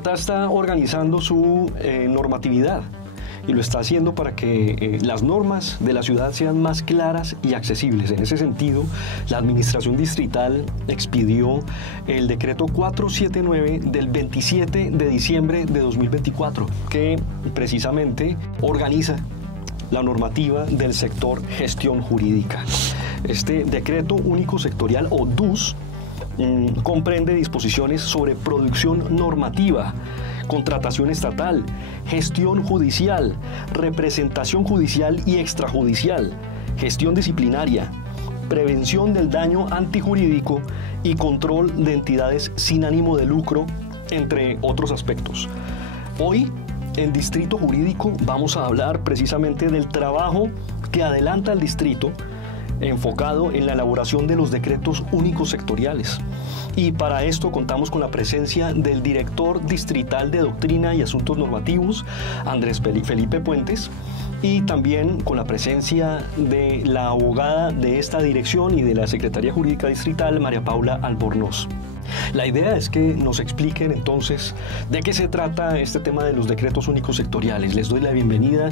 Bogotá está organizando su normatividad y lo está haciendo para que las normas de la ciudad sean más claras y accesibles. En ese sentido, la Administración Distrital expidió el decreto 479 del 27 de diciembre de 2024, que precisamente organiza la normativa del sector gestión jurídica. Este decreto único sectorial, o DUS, comprende disposiciones sobre producción normativa, contratación estatal, gestión judicial, representación judicial y extrajudicial, gestión disciplinaria, prevención del daño antijurídico y control de entidades sin ánimo de lucro, entre otros aspectos. Hoy, en Distrito Jurídico, vamos a hablar precisamente del trabajo que adelanta el distrito enfocado en la elaboración de los decretos únicos sectoriales. Y para esto contamos con la presencia del director distrital de Doctrina y Asuntos Normativos, Andrés Felipe Puentes, y también con la presencia de la abogada de esta dirección y de la Secretaría Jurídica Distrital, María Paula Albornoz. La idea es que nos expliquen entonces de qué se trata este tema de los decretos únicos sectoriales. Les doy la bienvenida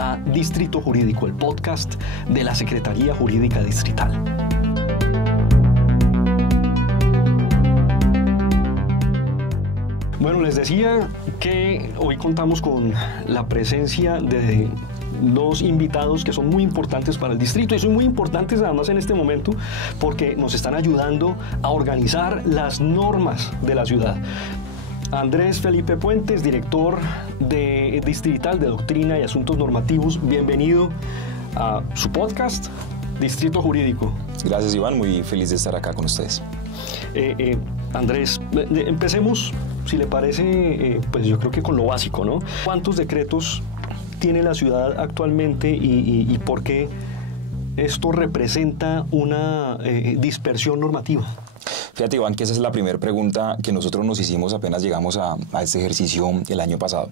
a Distrito Jurídico, el podcast de la Secretaría Jurídica Distrital. Bueno, les decía que hoy contamos con la presencia de dos invitados que son muy importantes para el distrito y son muy importantes además en este momento porque nos están ayudando a organizar las normas de la ciudad. Andrés Felipe Puentes, director distrital de Doctrina y Asuntos Normativos, bienvenido a su podcast Distrito Jurídico. Gracias, Iván, muy feliz de estar acá con ustedes. Andrés, empecemos, si le parece, pues yo creo que con lo básico, ¿no? ¿Cuántos decretos tiene la ciudad actualmente y por qué esto representa una dispersión normativa? Fíjate, Iván, que esa es la primera pregunta que nosotros nos hicimos apenas llegamos a este ejercicio el año pasado.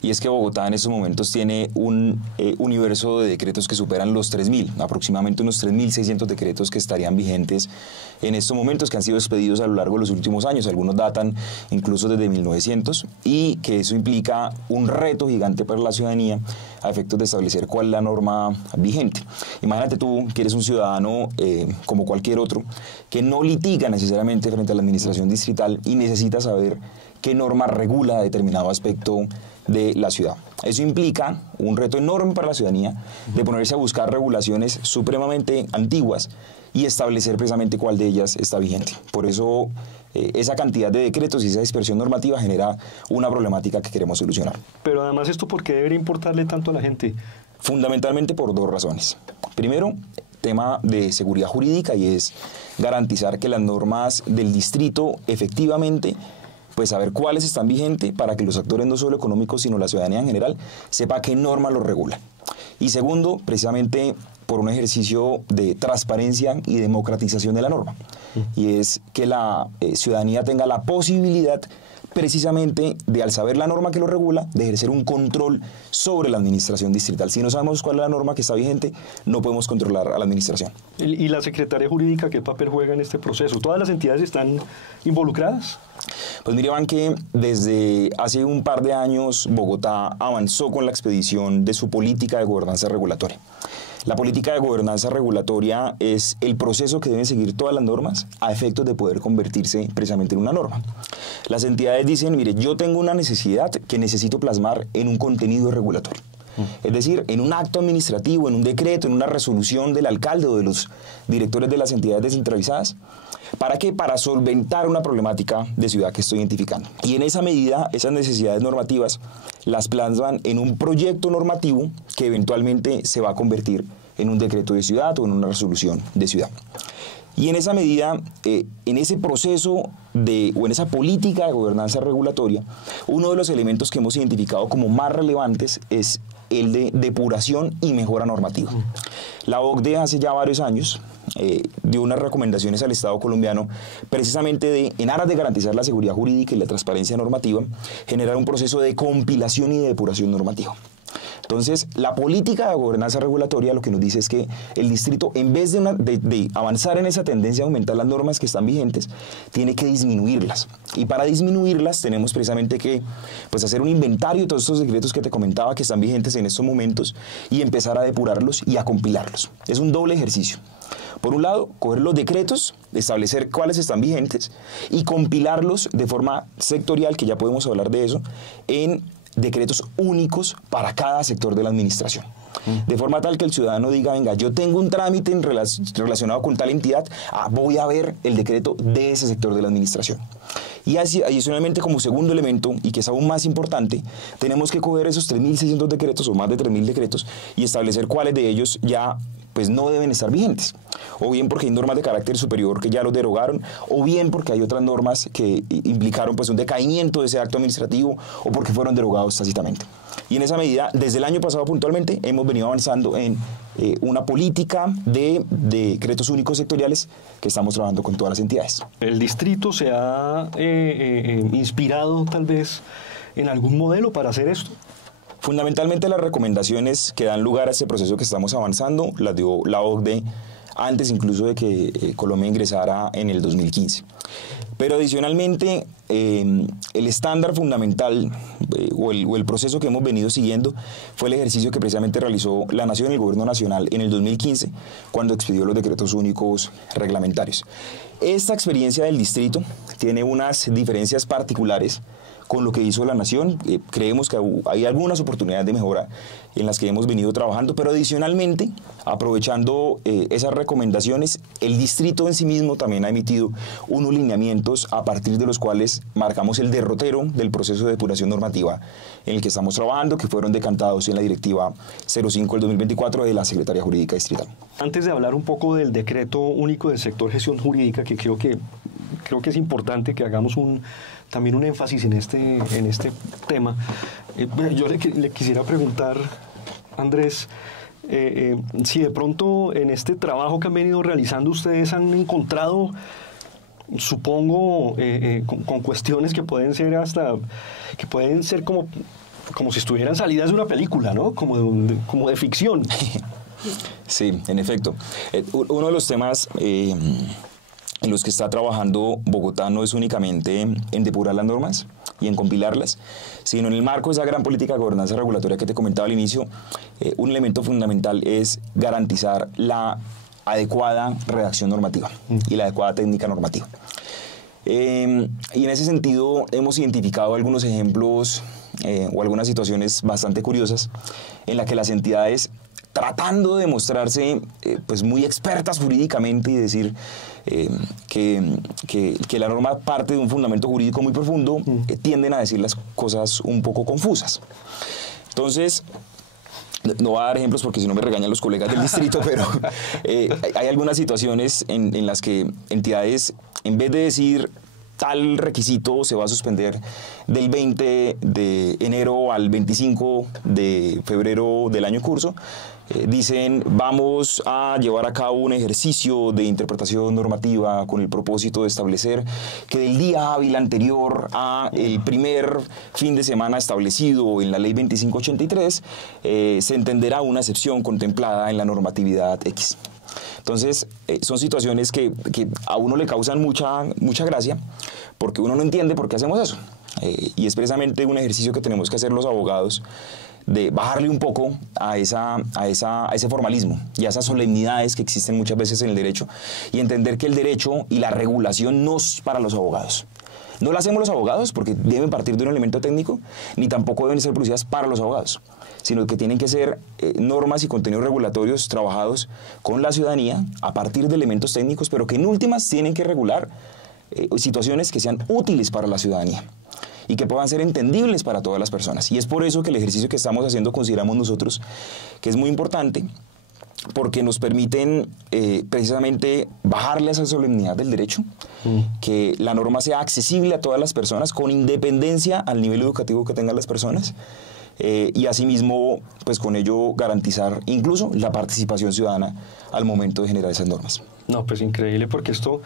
Y es que Bogotá en estos momentos tiene un universo de decretos que superan los 3.000, aproximadamente unos 3.600 decretos que estarían vigentes en estos momentos, que han sido expedidos a lo largo de los últimos años. Algunos datan incluso desde 1900, y que eso implica un reto gigante para la ciudadanía a efectos de establecer cuál es la norma vigente. Imagínate tú que eres un ciudadano como cualquier otro, que no litiga necesariamente frente a la administración distrital y necesita saber qué norma regula determinado aspecto de la ciudad. Eso implica un reto enorme para la ciudadanía de ponerse a buscar regulaciones supremamente antiguas y establecer precisamente cuál de ellas está vigente. Por eso esa cantidad de decretos y esa dispersión normativa genera una problemática que queremos solucionar. Pero además, ¿esto por qué debería importarle tanto a la gente? Fundamentalmente por dos razones. Primero, tema de seguridad jurídica, y es garantizar que las normas del distrito efectivamente, pues saber cuáles están vigentes para que los actores no solo económicos sino la ciudadanía en general sepa qué norma los regula. Y segundo, precisamente por un ejercicio de transparencia y democratización de la norma, y es que la ciudadanía tenga la posibilidad precisamente de, al saber la norma que lo regula, de ejercer un control sobre la administración distrital. Si no sabemos cuál es la norma que está vigente, no podemos controlar a la administración. ¿Y la Secretaría Jurídica qué papel juega en este proceso? ¿Todas las entidades están involucradas? Pues mire, Iván, que desde hace un par de años Bogotá avanzó con la expedición de su política de gobernanza regulatoria. La política de gobernanza regulatoria es el proceso que deben seguir todas las normas a efectos de poder convertirse precisamente en una norma. Las entidades dicen, mire, yo tengo una necesidad que necesito plasmar en un contenido regulatorio. Es decir, en un acto administrativo, en un decreto, en una resolución del alcalde o de los directores de las entidades descentralizadas. ¿Para qué? Para solventar una problemática de ciudad que estoy identificando. Y en esa medida, esas necesidades normativas las plasman en un proyecto normativo que eventualmente se va a convertir en un decreto de ciudad o en una resolución de ciudad. Y en esa medida, en ese proceso o en esa política de gobernanza regulatoria, uno de los elementos que hemos identificado como más relevantes es el de depuración y mejora normativa. La OCDE hace ya varios años dio unas recomendaciones al Estado colombiano precisamente en aras de garantizar la seguridad jurídica y la transparencia normativa, generar un proceso de compilación y de depuración normativa. Entonces, la política de gobernanza regulatoria lo que nos dice es que el distrito, en vez de avanzar en esa tendencia a aumentar las normas que están vigentes, tiene que disminuirlas. Y para disminuirlas tenemos precisamente que pues, hacer un inventario de todos estos decretos que te comentaba que están vigentes en estos momentos y empezar a depurarlos y a compilarlos. Es un doble ejercicio. Por un lado, coger los decretos, establecer cuáles están vigentes y compilarlos de forma sectorial, que ya podemos hablar de eso, en decretos únicos para cada sector de la administración. De forma tal que el ciudadano diga, venga, yo tengo un trámite relacionado con tal entidad, voy a ver el decreto de ese sector de la administración. Y así, adicionalmente, como segundo elemento, y que es aún más importante, tenemos que coger esos 3.600 decretos o más de 3.000 decretos y establecer cuáles de ellos ya pues no deben estar vigentes, o bien porque hay normas de carácter superior que ya los derogaron, o bien porque hay otras normas que implicaron pues un decaimiento de ese acto administrativo o porque fueron derogados tácitamente. Y en esa medida, desde el año pasado puntualmente, hemos venido avanzando en una política de decretos únicos sectoriales que estamos trabajando con todas las entidades. ¿El distrito se ha inspirado tal vez en algún modelo para hacer esto? Fundamentalmente las recomendaciones que dan lugar a este proceso que estamos avanzando las dio la OCDE antes incluso de que Colombia ingresara en el 2015. Pero adicionalmente el estándar fundamental o el proceso que hemos venido siguiendo fue el ejercicio que precisamente realizó la Nación, el Gobierno Nacional, en el 2015 cuando expidió los decretos únicos reglamentarios. Esta experiencia del distrito tiene unas diferencias particulares con lo que hizo la Nación. Creemos que hay algunas oportunidades de mejora en las que hemos venido trabajando, pero adicionalmente, aprovechando esas recomendaciones, el distrito en sí mismo también ha emitido unos lineamientos a partir de los cuales marcamos el derrotero del proceso de depuración normativa en el que estamos trabajando, que fueron decantados en la Directiva 05 del 2024 de la Secretaría Jurídica Distrital. Antes de hablar un poco del decreto único del sector gestión jurídica, que creo que es importante que hagamos también un énfasis en este tema, yo le quisiera preguntar, Andrés, si de pronto en este trabajo que han venido realizando ustedes han encontrado, supongo, con cuestiones que pueden ser como si estuvieran salidas de una película, ¿no? Como de ficción. Sí, en efecto. Uno de los temas en los que está trabajando Bogotá no es únicamente en depurar las normas y en compilarlas, sino en el marco de esa gran política de gobernanza regulatoria que te comentaba al inicio, un elemento fundamental es garantizar la adecuada redacción normativa y la adecuada técnica normativa. Y en ese sentido hemos identificado algunos ejemplos o algunas situaciones bastante curiosas en las que las entidades, tratando de mostrarse pues muy expertas jurídicamente y decir que la norma parte de un fundamento jurídico muy profundo, tienden a decir las cosas un poco confusas. Entonces, no voy a dar ejemplos porque si no me regañan los colegas del distrito, pero hay algunas situaciones en las que entidades, en vez de decir tal requisito se va a suspender del 20 de enero al 25 de febrero del año en curso, dicen vamos a llevar a cabo un ejercicio de interpretación normativa con el propósito de establecer que del día hábil anterior a el primer fin de semana establecido en la ley 2583 se entenderá una excepción contemplada en la normatividad X. Entonces, son situaciones que a uno le causan mucha gracia porque uno no entiende por qué hacemos eso. Y es precisamente un ejercicio que tenemos que hacer los abogados de bajarle un poco a ese formalismo y a esas solemnidades que existen muchas veces en el derecho y entender que el derecho y la regulación no es para los abogados. No lo hacemos los abogados porque deben partir de un elemento técnico, ni tampoco deben ser producidas para los abogados, sino que tienen que ser normas y contenidos regulatorios trabajados con la ciudadanía a partir de elementos técnicos, pero que en últimas tienen que regular situaciones que sean útiles para la ciudadanía y que puedan ser entendibles para todas las personas. Y es por eso que el ejercicio que estamos haciendo consideramos nosotros que es muy importante, porque nos permiten precisamente bajarle a esa solemnidad del derecho, que la norma sea accesible a todas las personas con independencia al nivel educativo que tengan las personas, y asimismo pues con ello garantizar incluso la participación ciudadana al momento de generar esas normas. No, pues increíble, porque esto,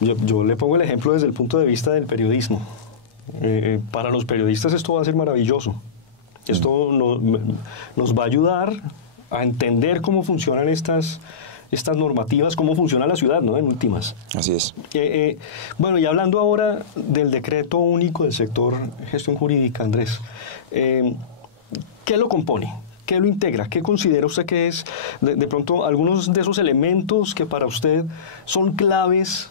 yo le pongo el ejemplo desde el punto de vista del periodismo. Para los periodistas esto va a ser maravilloso, Esto nos va a ayudar a entender cómo funcionan estas normativas, cómo funciona la ciudad, ¿no? En últimas. Así es. Bueno, y hablando ahora del decreto único del sector gestión jurídica, Andrés, ¿qué lo compone? ¿Qué lo integra? ¿Qué considera usted que es, de pronto, algunos de esos elementos que para usted son claves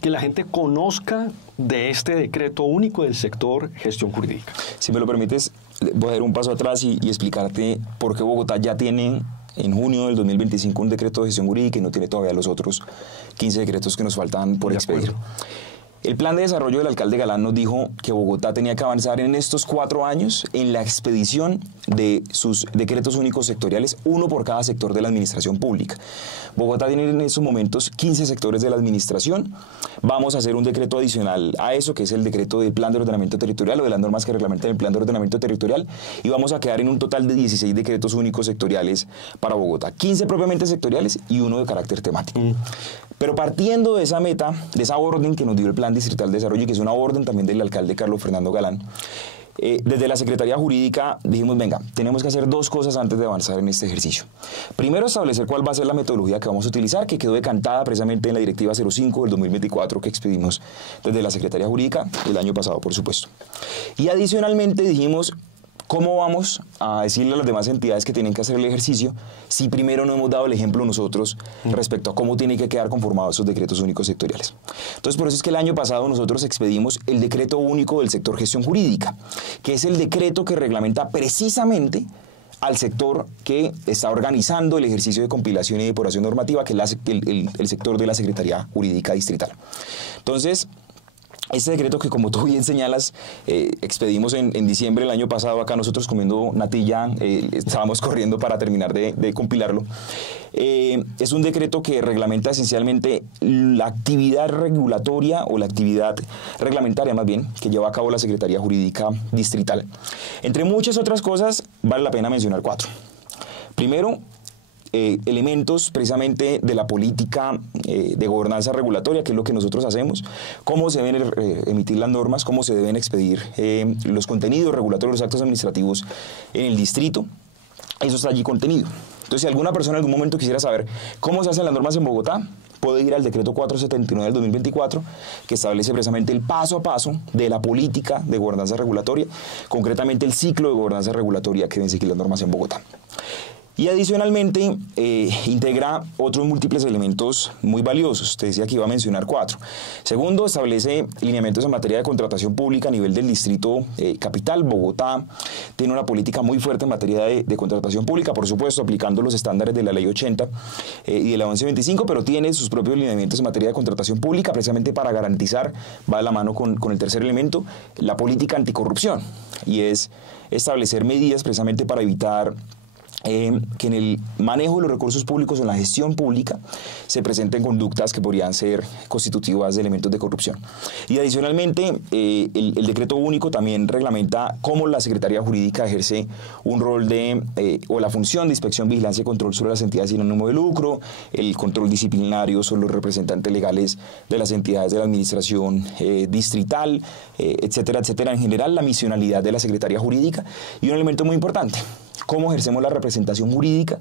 que la gente conozca de este decreto único del sector gestión jurídica? Si me lo permites, voy a dar un paso atrás y explicarte por qué Bogotá ya tiene en junio del 2025 un decreto de gestión jurídica y no tiene todavía los otros 15 decretos que nos faltan por expedir. El plan de desarrollo del alcalde Galán nos dijo que Bogotá tenía que avanzar en estos 4 años en la expedición de sus decretos únicos sectoriales, uno por cada sector de la administración pública. Bogotá tiene en estos momentos 15 sectores de la administración. Vamos a hacer un decreto adicional a eso, que es el decreto del plan de ordenamiento territorial o de las normas que reglamentan el plan de ordenamiento territorial, y vamos a quedar en un total de 16 decretos únicos sectoriales para Bogotá. 15 propiamente sectoriales y uno de carácter temático. Pero partiendo de esa meta, de esa orden que nos dio el Plan Distrital de Desarrollo, que es una orden también del alcalde Carlos Fernando Galán, desde la Secretaría Jurídica dijimos, venga, tenemos que hacer 2 cosas antes de avanzar en este ejercicio. Primero, establecer cuál va a ser la metodología que vamos a utilizar, que quedó decantada precisamente en la Directiva 05 del 2024 que expedimos desde la Secretaría Jurídica el año pasado, por supuesto. Y adicionalmente dijimos, ¿cómo vamos a decirle a las demás entidades que tienen que hacer el ejercicio si primero no hemos dado el ejemplo nosotros respecto a cómo tienen que quedar conformados esos decretos únicos sectoriales? Entonces, por eso es que el año pasado nosotros expedimos el decreto único del sector gestión jurídica, que es el decreto que reglamenta precisamente al sector que está organizando el ejercicio de compilación y depuración normativa, que es el sector de la Secretaría Jurídica Distrital. Entonces, este decreto que, como tú bien señalas, expedimos en diciembre del año pasado, acá nosotros comiendo natilla, estábamos corriendo para terminar de compilarlo. Es un decreto que reglamenta esencialmente la actividad regulatoria o la actividad reglamentaria, más bien, que lleva a cabo la Secretaría Jurídica Distrital. Entre muchas otras cosas, vale la pena mencionar 4. Primero, elementos precisamente de la política de gobernanza regulatoria, que es lo que nosotros hacemos, cómo se deben emitir las normas, cómo se deben expedir los contenidos regulatorios, los actos administrativos en el distrito. Eso está allí contenido. Entonces, si alguna persona en algún momento quisiera saber cómo se hacen las normas en Bogotá, puede ir al decreto 479 del 2024, que establece precisamente el paso a paso de la política de gobernanza regulatoria, concretamente el ciclo de gobernanza regulatoria que deben seguir las normas en Bogotá. Y adicionalmente integra otros múltiples elementos muy valiosos. Te decía que iba a mencionar 4. Segundo, establece lineamientos en materia de contratación pública a nivel del distrito capital. Bogotá tiene una política muy fuerte en materia de contratación pública, por supuesto, aplicando los estándares de la Ley 80 y de la 1125, pero tiene sus propios lineamientos en materia de contratación pública, precisamente para garantizar, va de la mano con el tercer elemento, la política anticorrupción, y es establecer medidas precisamente para evitar que en el manejo de los recursos públicos, en la gestión pública, se presenten conductas que podrían ser constitutivas de elementos de corrupción. Y adicionalmente, el decreto único también reglamenta cómo la Secretaría Jurídica ejerce un rol o la función de inspección, vigilancia y control sobre las entidades sin ánimo de lucro, el control disciplinario sobre los representantes legales de las entidades de la administración distrital, etcétera, etcétera. En general, la misionalidad de la Secretaría Jurídica y un elemento muy importante: cómo ejercemos la representación jurídica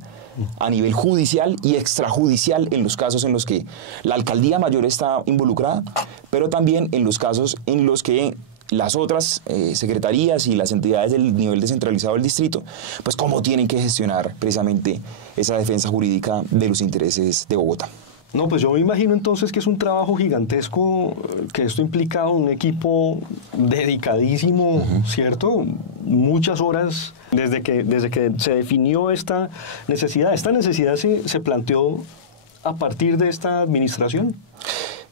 a nivel judicial y extrajudicial en los casos en los que la alcaldía mayor está involucrada, pero también en los casos en los que las otras secretarías y las entidades del nivel descentralizado del distrito, pues cómo tienen que gestionar precisamente esa defensa jurídica de los intereses de Bogotá. No, pues yo me imagino entonces que es un trabajo gigantesco, que esto implica un equipo dedicadísimo, ¿cierto? Muchas horas desde que se definió esta necesidad. ¿Esta necesidad se planteó a partir de esta administración?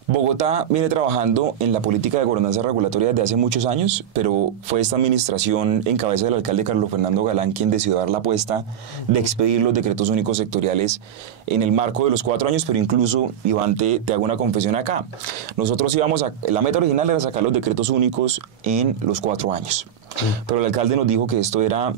Bogotá viene trabajando en la política de gobernanza regulatoria desde hace muchos años, pero fue esta administración en cabeza del alcalde Carlos Fernando Galán quien decidió dar la apuesta de expedir los decretos únicos sectoriales en el marco de los 4 años, pero incluso, Iván, te hago una confesión acá. Nosotros la meta original era sacar los decretos únicos en los 4 años. Pero el alcalde nos dijo que esto era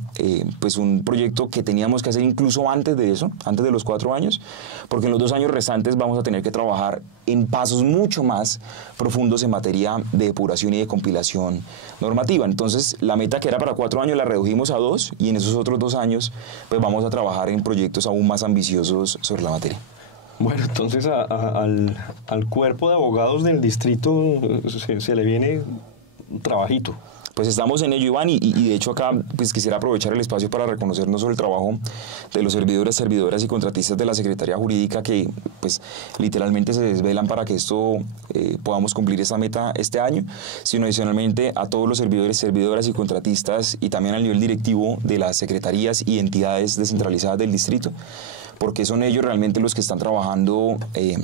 pues un proyecto que teníamos que hacer incluso antes de eso, antes de los 4 años, porque en los 2 años restantes vamos a tener que trabajar en pasos muy mucho más profundos en materia de depuración y de compilación normativa. Entonces, la meta que era para 4 años la redujimos a 2 y en esos otros 2 años pues vamos a trabajar en proyectos aún más ambiciosos sobre la materia. Bueno, entonces al cuerpo de abogados del distrito se le viene trabajito. Pues estamos en ello, Iván, y de hecho acá pues quisiera aprovechar el espacio para reconocer no solo el trabajo de los servidores, servidoras y contratistas de la Secretaría Jurídica que pues literalmente se desvelan para que esto podamos cumplir esa meta este año, sino adicionalmente a todos los servidores, servidoras y contratistas y también al nivel directivo de las secretarías y entidades descentralizadas del distrito, porque son ellos realmente los que están trabajando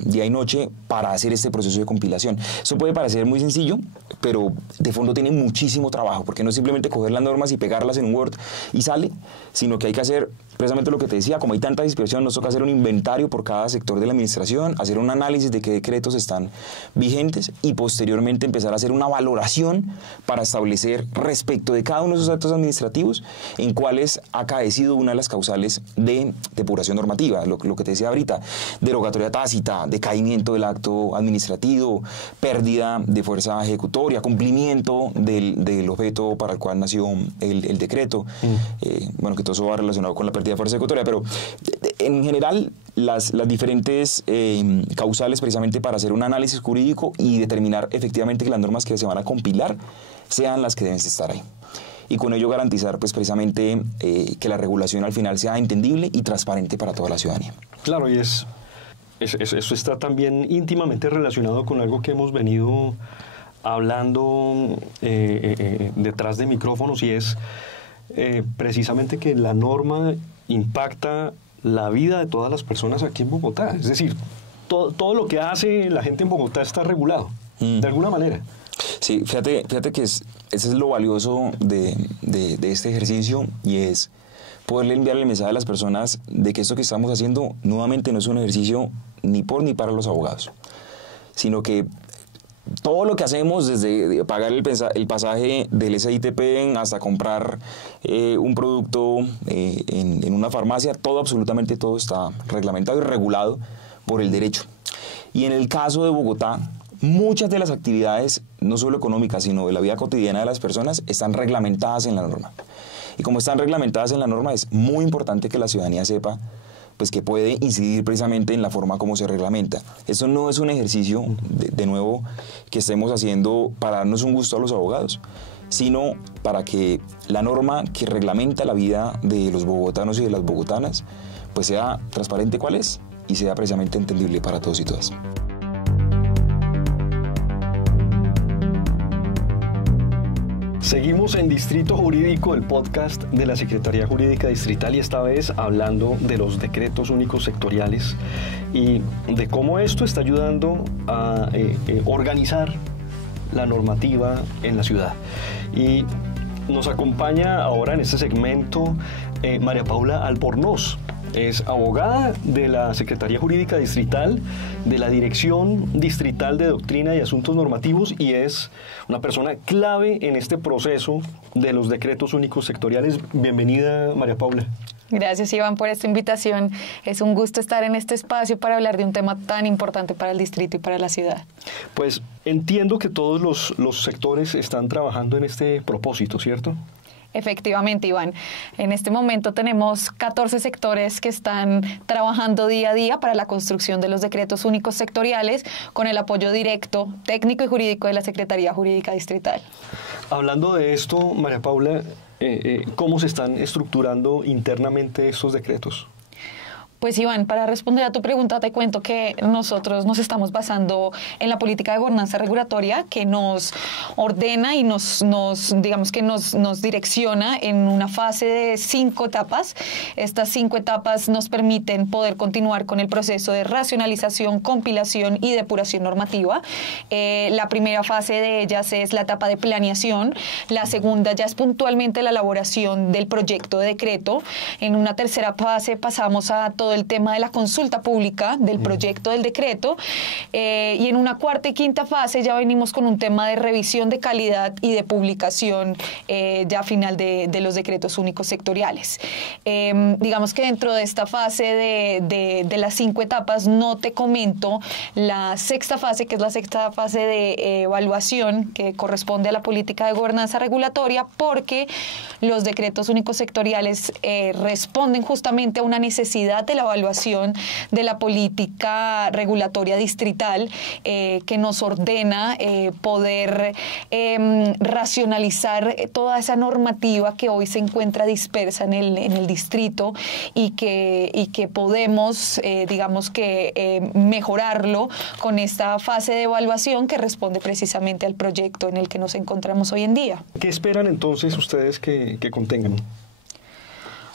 día y noche para hacer este proceso de compilación. Eso puede parecer muy sencillo, pero de fondo tiene muchísimo trabajo, porque no es simplemente coger las normas y pegarlas en un Word y sale, sino que hay que hacer precisamente lo que te decía, como hay tanta dispersión, nos toca hacer un inventario por cada sector de la administración, hacer un análisis de qué decretos están vigentes y posteriormente empezar a hacer una valoración para establecer respecto de cada uno de esos actos administrativos en cuáles ha acaecido una de las causales de depuración normativa, lo que te decía ahorita, derogatoria tácita, decaimiento del acto administrativo, pérdida de fuerza ejecutoria, cumplimiento del objeto para el cual nació el decreto, bueno, que todo eso va relacionado con la pérdida de fuerza ejecutoria, pero en general las diferentes causales precisamente para hacer un análisis jurídico y determinar efectivamente que las normas que se van a compilar sean las que deben estar ahí. Y con ello garantizar pues precisamente que la regulación al final sea entendible y transparente para toda la ciudadanía. Claro, y eso está también íntimamente relacionado con algo que hemos venido hablando detrás de micrófonos, y es precisamente que la norma impacta la vida de todas las personas aquí en Bogotá. Es decir, todo lo que hace la gente en Bogotá está regulado, de alguna manera. Sí, fíjate que ese es lo valioso de este ejercicio, y es poderle enviar el mensaje a las personas de que esto que estamos haciendo nuevamente no es un ejercicio ni por ni para los abogados, sino que todo lo que hacemos, desde pagar el pasaje del SITP hasta comprar un producto en una farmacia, absolutamente todo está reglamentado y regulado por el derecho. Y en el caso de Bogotá, muchas de las actividades, no solo económicas, sino de la vida cotidiana de las personas, están reglamentadas en la norma. Y como están reglamentadas en la norma, es muy importante que la ciudadanía sepa pues que puede incidir precisamente en la forma como se reglamenta. Eso no es un ejercicio, de nuevo, que estemos haciendo para darnos un gusto a los abogados, sino para que la norma que reglamenta la vida de los bogotanos y de las bogotanas pues sea transparente cuál es y sea precisamente entendible para todos y todas. Seguimos en Distrito Jurídico, el podcast de la Secretaría Jurídica Distrital, y esta vez hablando de los decretos únicos sectoriales y de cómo esto está ayudando a organizar la normativa en la ciudad. Y nos acompaña ahora en este segmento María Paula Albornoz. Es abogada de la Secretaría Jurídica Distrital, de la Dirección Distrital de Doctrina y Asuntos Normativos, y es una persona clave en este proceso de los decretos únicos sectoriales. Bienvenida, María Paula. Gracias, Iván, por esta invitación. Es un gusto estar en este espacio para hablar de un tema tan importante para el distrito y para la ciudad. Pues entiendo que todos los sectores están trabajando en este propósito, ¿cierto? Efectivamente, Iván. En este momento tenemos 14 sectores que están trabajando día a día para la construcción de los decretos únicos sectoriales con el apoyo directo, técnico y jurídico de la Secretaría Jurídica Distrital. Hablando de esto, María Paula, ¿cómo se están estructurando internamente estos decretos? Pues Iván, para responder a tu pregunta te cuento que nosotros nos estamos basando en la política de gobernanza regulatoria que nos ordena y nos direcciona en una fase de 5 etapas. Estas 5 etapas nos permiten poder continuar con el proceso de racionalización, compilación y depuración normativa. La primera fase de ellas es la etapa de planeación. La segunda ya es puntualmente la elaboración del proyecto de decreto. En una tercera fase pasamos a todo todo el tema de la consulta pública del proyecto del decreto, y en una cuarta y quinta fase ya venimos con un tema de revisión de calidad y de publicación ya final de los decretos únicos sectoriales. Digamos que dentro de esta fase de las 5 etapas no te comento la sexta fase, que es la sexta fase de evaluación que corresponde a la política de gobernanza regulatoria, porque los decretos únicos sectoriales responden justamente a una necesidad de la evaluación de la política regulatoria distrital que nos ordena poder racionalizar toda esa normativa que hoy se encuentra dispersa en el distrito y que podemos, digamos que, mejorarlo con esta fase de evaluación que responde precisamente al proyecto en el que nos encontramos hoy en día. ¿Qué esperan entonces ustedes que contengan?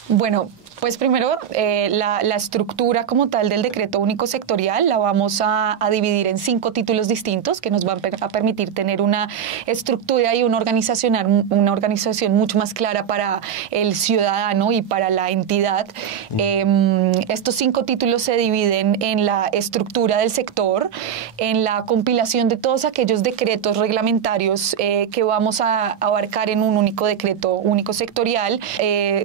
Bueno, pues primero, la estructura como tal del decreto único sectorial la vamos a dividir en 5 títulos distintos que nos van a permitir tener una estructura y una organización mucho más clara para el ciudadano y para la entidad. Estos 5 títulos se dividen en la estructura del sector, en la compilación de todos aquellos decretos reglamentarios que vamos a abarcar en un único decreto único sectorial,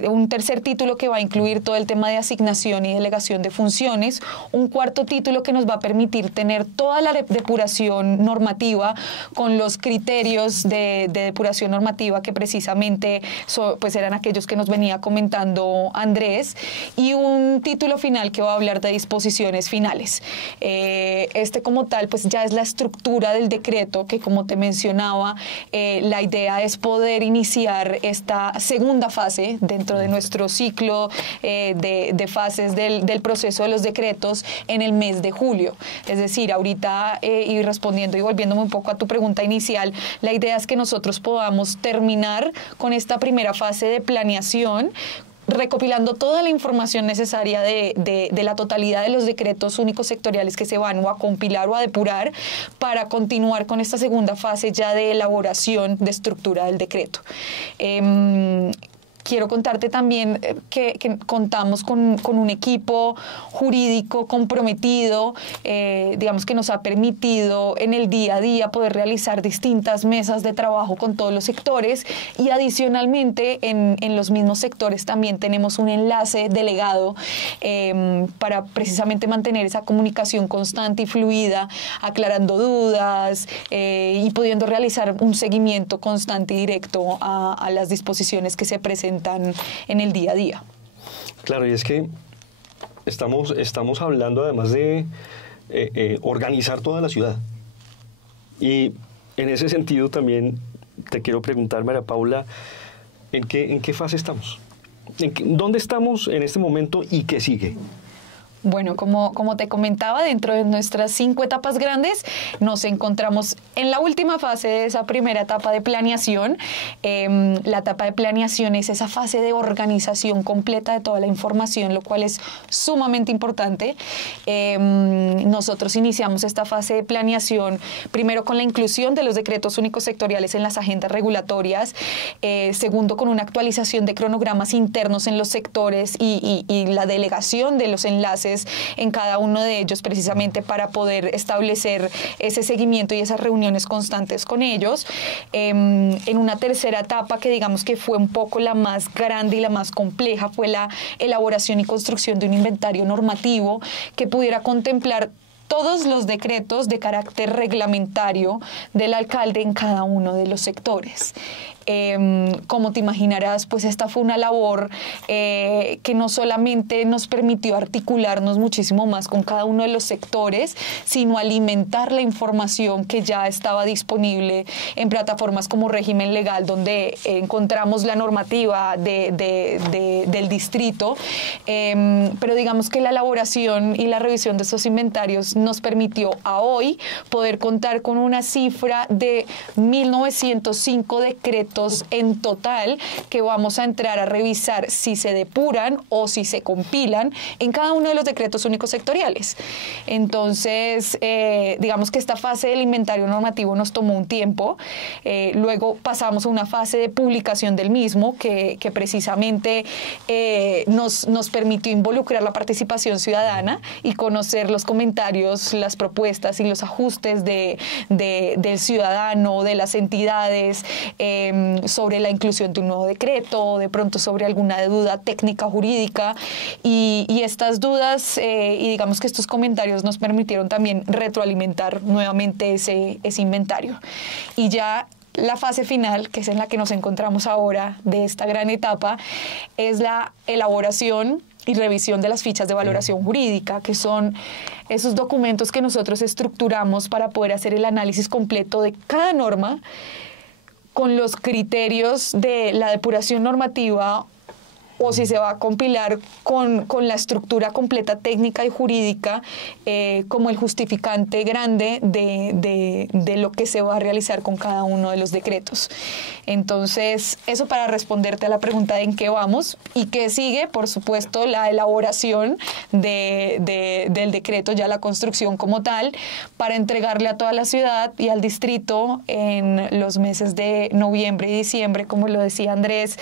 un tercer título que va a incluir todo el tema de asignación y delegación de funciones, un cuarto título que nos va a permitir tener toda la depuración normativa con los criterios de depuración normativa que precisamente pues eran aquellos que nos venía comentando Andrés, y un título final que va a hablar de disposiciones finales. Este como tal pues ya es la estructura del decreto que, como te mencionaba, la idea es poder iniciar esta segunda fase dentro de nuestro ciclo de fases del proceso de los decretos en el mes de julio. Es decir, ahorita, y respondiendo y volviéndome un poco a tu pregunta inicial, la idea es que nosotros podamos terminar con esta primera fase de planeación, recopilando toda la información necesaria de la totalidad de los decretos únicos sectoriales que se van o a compilar o a depurar, para continuar con esta segunda fase ya de elaboración de estructura del decreto. Quiero contarte también que contamos con un equipo jurídico comprometido, digamos que nos ha permitido en el día a día poder realizar distintas mesas de trabajo con todos los sectores, y adicionalmente en los mismos sectores también tenemos un enlace delegado para precisamente mantener esa comunicación constante y fluida, aclarando dudas y pudiendo realizar un seguimiento constante y directo a las disposiciones que se presentan en el día a día. Claro, y es que estamos hablando además de organizar toda la ciudad. Y en ese sentido también te quiero preguntar, María Paula, ¿en qué fase estamos? ¿Dónde estamos en este momento y qué sigue? Bueno, como te comentaba, dentro de nuestras 5 etapas grandes nos encontramos en la última fase de esa primera etapa de planeación. La etapa de planeación es esa fase de organización completa de toda la información, lo cual es sumamente importante. Nosotros iniciamos esta fase de planeación primero con la inclusión de los decretos únicos sectoriales en las agendas regulatorias, segundo con una actualización de cronogramas internos en los sectores y la delegación de los enlaces en cada uno de ellos, precisamente para poder establecer ese seguimiento y esas reuniones constantes con ellos. En una tercera etapa, que digamos que fue un poco la más grande y la más compleja, fue la elaboración y construcción de un inventario normativo que pudiera contemplar todos los decretos de carácter reglamentario del alcalde en cada uno de los sectores. Como te imaginarás, pues esta fue una labor que no solamente nos permitió articularnos muchísimo más con cada uno de los sectores, sino alimentar la información que ya estaba disponible en plataformas como Régimen Legal, donde encontramos la normativa del distrito. Pero digamos que la elaboración y la revisión de esos inventarios nos permitió a hoy poder contar con una cifra de 1.905 decretos decretos en total que vamos a entrar a revisar si se depuran o si se compilan en cada uno de los decretos únicos sectoriales. Entonces, digamos que esta fase del inventario normativo nos tomó un tiempo. Luego pasamos a una fase de publicación del mismo que precisamente nos permitió involucrar la participación ciudadana y conocer los comentarios, las propuestas y los ajustes del ciudadano, de las entidades, sobre la inclusión de un nuevo decreto, de pronto sobre alguna duda técnica jurídica, y estas dudas y digamos que estos comentarios nos permitieron también retroalimentar nuevamente ese inventario. Y ya la fase final, que es en la que nos encontramos ahora de esta gran etapa, es la elaboración y revisión de las fichas de valoración jurídica, que son esos documentos que nosotros estructuramos para poder hacer el análisis completo de cada norma con los criterios de la depuración normativa, o si se va a compilar con la estructura completa técnica y jurídica como el justificante grande de lo que se va a realizar con cada uno de los decretos. Entonces, eso para responderte a la pregunta de en qué vamos y qué sigue, por supuesto, la elaboración del decreto, ya la construcción como tal, para entregarle a toda la ciudad y al distrito en los meses de noviembre y diciembre, como lo decía Andrés.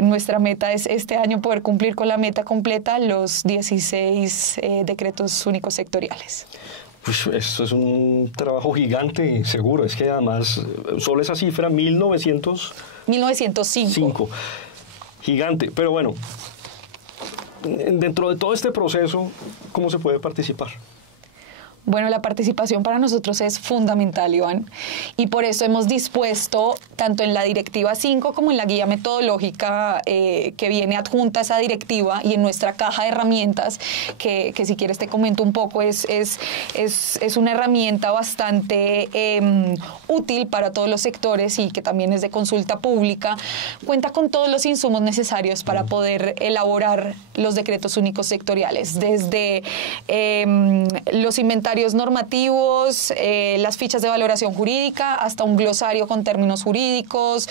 Nuestra meta es este año poder cumplir con la meta completa, los 16 decretos únicos sectoriales. Pues esto es un trabajo gigante, seguro. Es que además, solo esa cifra, 1905. Gigante. Pero bueno, dentro de todo este proceso, ¿cómo se puede participar? Bueno, la participación para nosotros es fundamental, Iván, y por eso hemos dispuesto, tanto en la Directiva 5 como en la guía metodológica que viene adjunta a esa directiva, y en nuestra caja de herramientas, que si quieres te comento un poco, es una herramienta bastante útil para todos los sectores y que también es de consulta pública. Cuenta con todos los insumos necesarios para poder elaborar los decretos únicos sectoriales, desde los inventarios normativos, las fichas de valoración jurídica, hasta un glosario con términos jurídicos,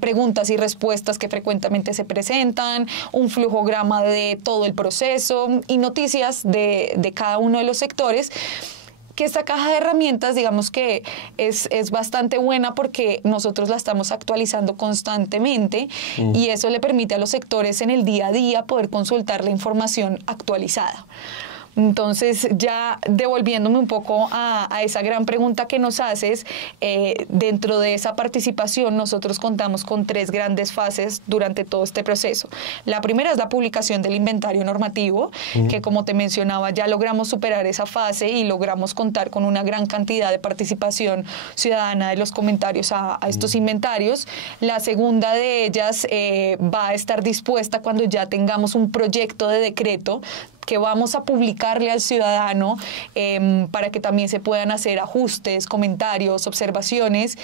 preguntas y respuestas que frecuentemente se presentan, un flujograma de todo el proceso y noticias de cada uno de los sectores. Que esta caja de herramientas, digamos que es bastante buena porque nosotros la estamos actualizando constantemente y eso le permite a los sectores en el día a día poder consultar la información actualizada. Entonces, ya devolviéndome un poco a esa gran pregunta que nos haces, dentro de esa participación nosotros contamos con 3 grandes fases durante todo este proceso. La primera es la publicación del inventario normativo, que como te mencionaba ya logramos superar esa fase y logramos contar con una gran cantidad de participación ciudadana de los comentarios a estos inventarios. La segunda de ellas va a estar dispuesta cuando ya tengamos un proyecto de decreto que vamos a publicarle al ciudadano para que también se puedan hacer ajustes, comentarios, observaciones.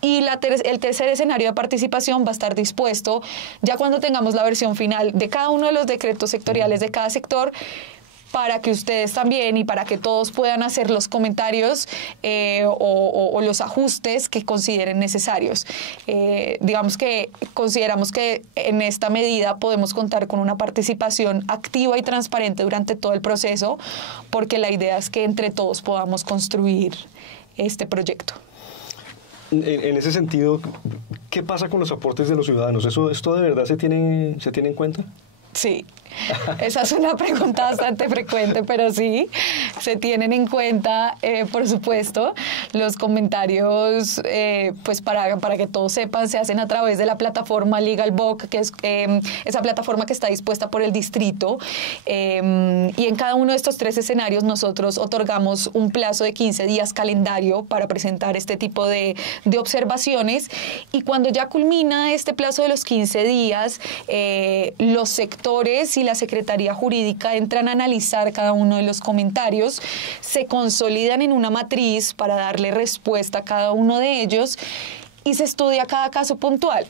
Y el tercer escenario de participación va a estar dispuesto ya cuando tengamos la versión final de cada uno de los decretos sectoriales de cada sector, para que ustedes también y para que todos puedan hacer los comentarios o los ajustes que consideren necesarios. Digamos que consideramos que en esta medida podemos contar con una participación activa y transparente durante todo el proceso, porque la idea es que entre todos podamos construir este proyecto. En ese sentido, ¿qué pasa con los aportes de los ciudadanos? ¿Esto de verdad se tiene en cuenta? Sí, esa es una pregunta bastante frecuente, pero sí, se tienen en cuenta, por supuesto. Los comentarios, pues para que todos sepan, se hacen a través de la plataforma LegalVoc, que es esa plataforma que está dispuesta por el distrito. Y en cada uno de estos 3 escenarios nosotros otorgamos un plazo de 15 días calendario para presentar este tipo de observaciones. Y cuando ya culmina este plazo de los 15 días, los sectores y la Secretaría Jurídica entran a analizar cada uno de los comentarios, se consolidan en una matriz para darle respuesta a cada uno de ellos y se estudia cada caso puntual.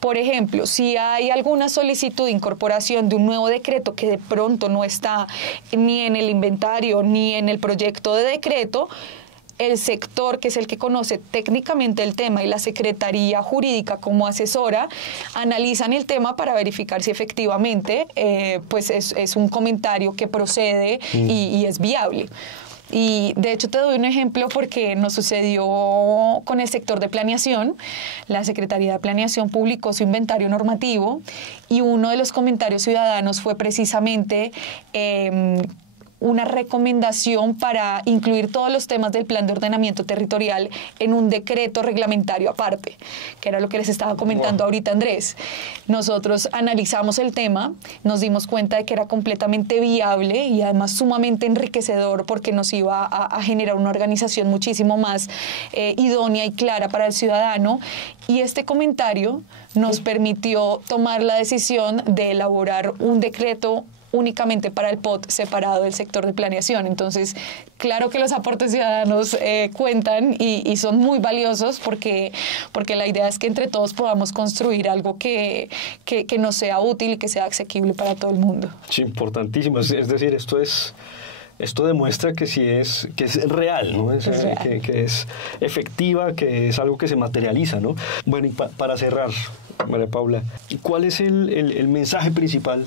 Por ejemplo, si hay alguna solicitud de incorporación de un nuevo decreto que de pronto no está ni en el inventario ni en el proyecto de decreto, el sector, que es el que conoce técnicamente el tema, y la Secretaría Jurídica como asesora, analizan el tema para verificar si efectivamente pues es un comentario que procede y es viable. Y de hecho te doy un ejemplo porque nos sucedió con el sector de planeación. La Secretaría de Planeación publicó su inventario normativo y uno de los comentarios ciudadanos fue precisamente una recomendación para incluir todos los temas del plan de ordenamiento territorial en un decreto reglamentario aparte, que era lo que les estaba comentando ahorita Andrés. Nosotros analizamos el tema, nos dimos cuenta de que era completamente viable y además sumamente enriquecedor porque nos iba a generar una organización muchísimo más idónea y clara para el ciudadano, y este comentario nos permitió tomar la decisión de elaborar un decreto únicamente para el POT separado del sector de planeación. Entonces, claro que los aportes ciudadanos cuentan y son muy valiosos porque la idea es que entre todos podamos construir algo que nos sea útil y que sea asequible para todo el mundo. Sí, importantísimo. Es decir, esto demuestra que sí que es real, ¿no? Es real. Que es efectiva, que es algo que se materializa, ¿no? Bueno, y para cerrar, María Paula, ¿cuál es el mensaje principal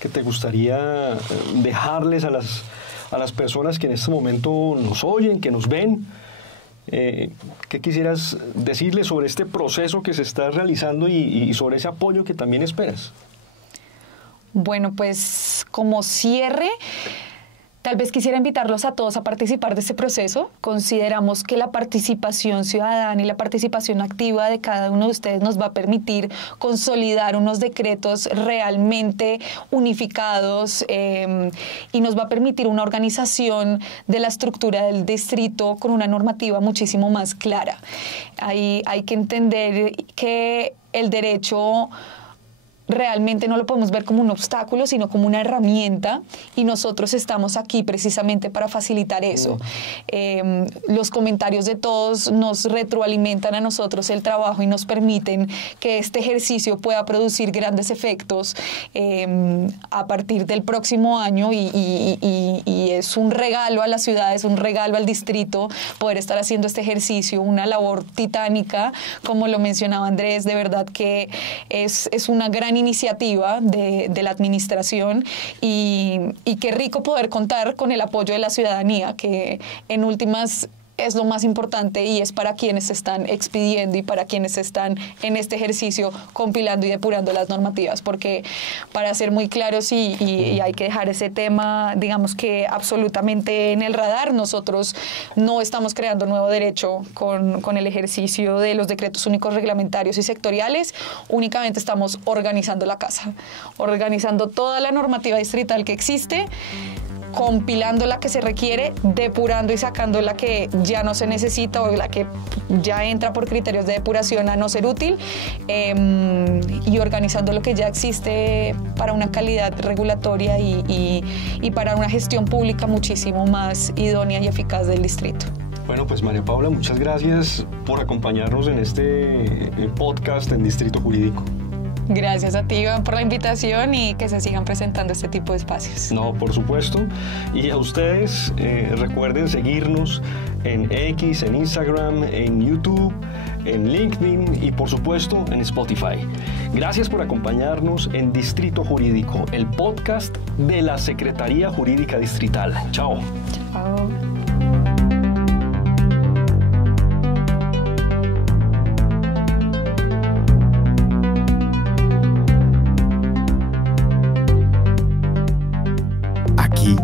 que te gustaría dejarles a las personas que en este momento nos oyen, que nos ven? ¿Qué quisieras decirles sobre este proceso que se está realizando y sobre ese apoyo que también esperas? Bueno, pues como cierre, tal vez quisiera invitarlos a todos a participar de este proceso. Consideramos que la participación ciudadana y la participación activa de cada uno de ustedes nos va a permitir consolidar unos decretos realmente unificados y nos va a permitir una organización de la estructura del distrito con una normativa muchísimo más clara. Hay que entender que el derecho realmente no lo podemos ver como un obstáculo, sino como una herramienta, y nosotros estamos aquí precisamente para facilitar eso. Los comentarios de todos nos retroalimentan a nosotros el trabajo y nos permiten que este ejercicio pueda producir grandes efectos a partir del próximo año, y es un regalo a la ciudad, es un regalo al distrito poder estar haciendo este ejercicio, una labor titánica, como lo mencionaba Andrés. De verdad que es una gran iniciativa de la administración, y qué rico poder contar con el apoyo de la ciudadanía, que en últimas es lo más importante y es para quienes están expidiendo y para quienes están en este ejercicio compilando y depurando las normativas, porque para ser muy claros y hay que dejar ese tema, digamos que absolutamente en el radar, nosotros no estamos creando nuevo derecho con el ejercicio de los decretos únicos reglamentarios y sectoriales, únicamente estamos organizando la casa, organizando toda la normativa distrital que existe, compilando la que se requiere, depurando y sacando la que ya no se necesita o la que ya entra por criterios de depuración a no ser útil, y organizando lo que ya existe para una calidad regulatoria y para una gestión pública muchísimo más idónea y eficaz del distrito. Bueno, pues María Paula, muchas gracias por acompañarnos en este podcast en Distrito Jurídico. Gracias a ti, Iván, por la invitación y que se sigan presentando este tipo de espacios. No, por supuesto. Y a ustedes, recuerden seguirnos en X, en Instagram, en YouTube, en LinkedIn y, por supuesto, en Spotify. Gracias por acompañarnos en Distrito Jurídico, el podcast de la Secretaría Jurídica Distrital. Chao. Chao.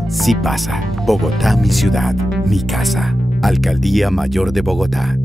Sí pasa. Bogotá, mi ciudad, mi casa. Alcaldía Mayor de Bogotá.